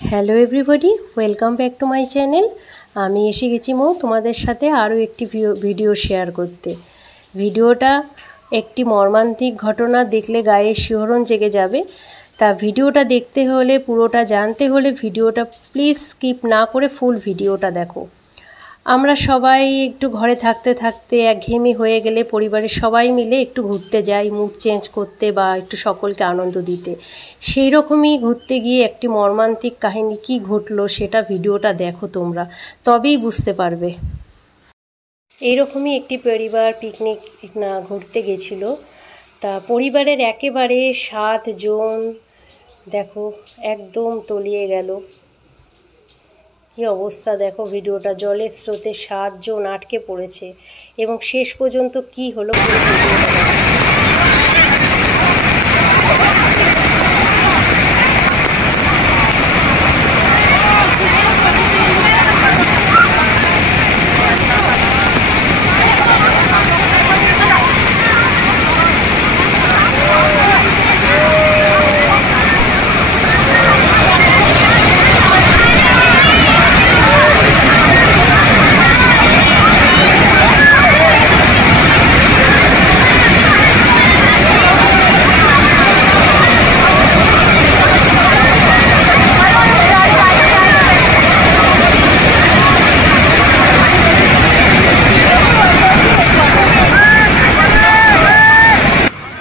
Hello everybody, welcome back to my channel. আমি এসে গেছি তোমাদের সাথে আরও একটি ভিডিও শেয়ার করতে। ভিডিওটা একটি মর্মান্তিক ঘটনা, দেখলে গায়ে শিহরণ জেগে যাবে। তা ভিডিওটা দেখতে হলে, পুরোটা জানতে হলে ভিডিওটা প্লিজ স্কিপ না করে ফুল ভিডিওটা দেখো। আমরা সবাই একটু ঘরে থাকতে থাকতে একঘেয়েমি হয়ে গেলে পরিবারের সবাই মিলে একটু ঘুরতে যাই, মুড চেঞ্জ করতে বা একটু সকলকে আনন্দ দিতে। সেই রকমই ঘুরতে গিয়ে একটি মর্মান্তিক কাহিনী কি ঘটলো সেটা ভিডিওটা দেখো তোমরা, তবেই বুঝতে পারবে। এইরকমই একটি পরিবার পিকনিক ঘুরতে গেছিল। তা পরিবারের একেবারে 7 জন, দেখো একদম তলিয়ে গেল। কি অবস্থা দেখো, ভিডিওটা জলের স্রোতে 7 জন আটকে পড়েছে এবং শেষ পর্যন্ত কি হলো পুরো ভিডিওটা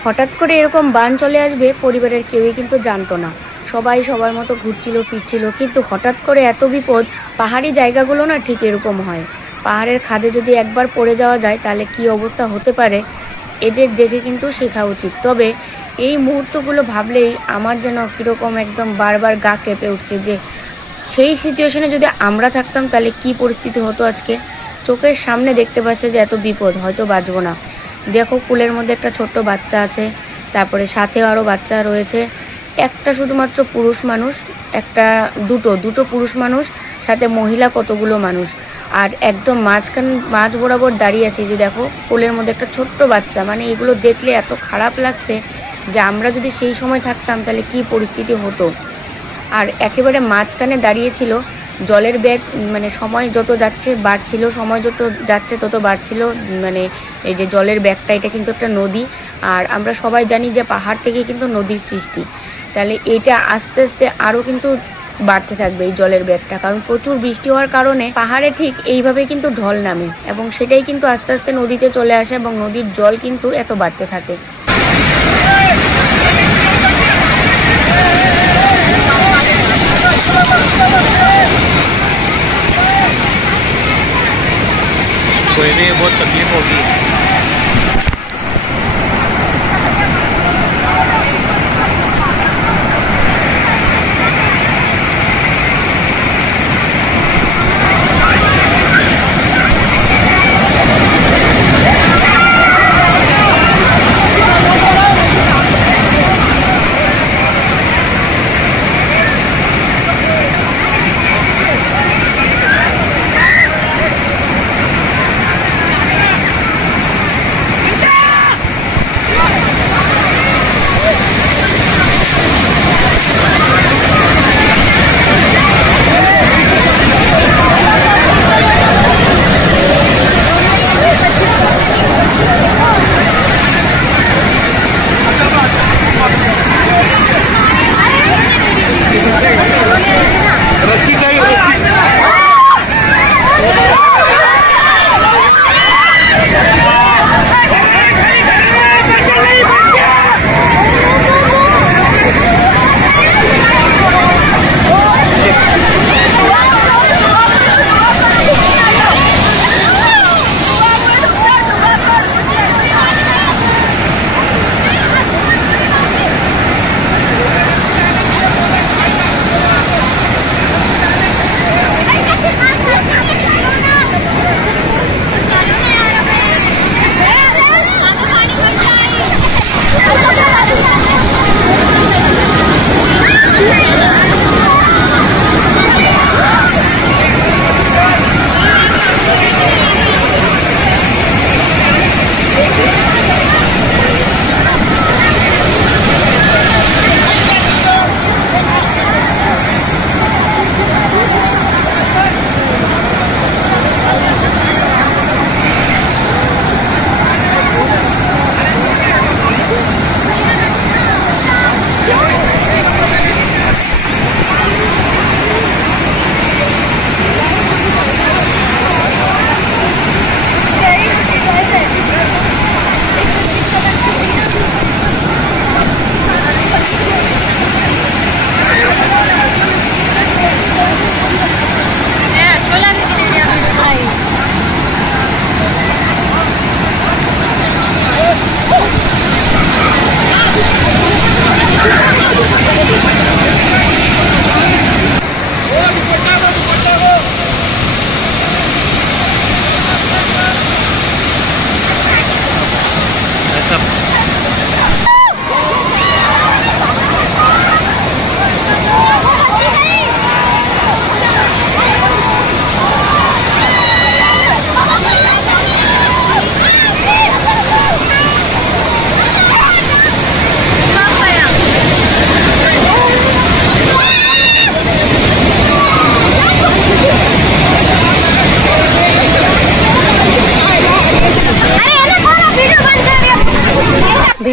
হঠাৎ করে এরকম বান চলে আসবে পরিবারের কেউই কিন্তু জানতো না। সবাই সবার মতো ঘুরছিল ফিরছিল, কিন্তু হঠাৎ করে এত বিপদ। পাহাড়ি জায়গাগুলো না ঠিক এরকম হয়। পাহাড়ের খাদে যদি একবার পড়ে যাওয়া যায় তাহলে কি অবস্থা হতে পারে, এদের দেখে কিন্তু শেখা উচিত। তবে এই মুহূর্তগুলো ভাবলেই আমার যেন কীরকম একদম বারবার গা কেঁপে উঠছে যে সেই সিচুয়েশনে যদি আমরা থাকতাম তাহলে কি পরিস্থিতি হতো আজকে। চোখের সামনে দেখতে পাচ্ছে যে এত বিপদ, হয়তো বাঁচবো না। দেখো কুলের মধ্যে একটা ছোট্ট বাচ্চা আছে, তারপরে সাথেও আরও বাচ্চা রয়েছে। একটা শুধুমাত্র পুরুষ মানুষ, দুটো পুরুষ মানুষ, সাথে মহিলা কতগুলো মানুষ। আর একদম মাঝ বরাবর দাঁড়িয়ে আছে যে দেখো কোলের মধ্যে একটা ছোট্ট বাচ্চা। মানে এগুলো দেখলে এত খারাপ লাগছে যে আমরা যদি সেই সময় থাকতাম তাহলে কি পরিস্থিতি হতো। আর একেবারে মাঝখানে দাঁড়িয়েছিল জলের ব্যাগ, মানে সময় যত যাচ্ছে বাড়ছিল, সময় যত যাচ্ছে তত বাড়ছিল। মানে এই যে জলের ব্যাগটা, এটা কিন্তু একটা নদী, আর আমরা সবাই জানি যে পাহাড় থেকে কিন্তু নদীর সৃষ্টি। তাহলে এটা আস্তে আস্তে আরও কিন্তু বাড়তে থাকবে এই জলের ব্যাগটা, কারণ প্রচুর বৃষ্টি হওয়ার কারণে পাহাড়ে ঠিক এইভাবে কিন্তু ঢল নামে এবং সেটাই কিন্তু আস্তে আস্তে নদীতে চলে আসে এবং নদীর জল কিন্তু এত বাড়তে থাকে। कोई भी बहुत तकलीफ होगी।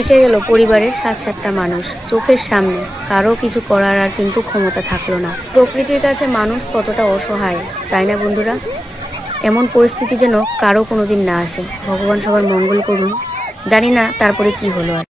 ভেসে গেল পরিবারের 7-8টা মানুষ চোখের সামনে। কারো কিছু করার আর কিন্তু ক্ষমতা থাকলো না। প্রকৃতির কাছে মানুষ কতটা অসহায়, তাই না বন্ধুরা? এমন পরিস্থিতি যেন কারো কোনোদিন না আসে। ভগবান সবার মঙ্গল করুন। জানি না তারপরে কি হলো আর।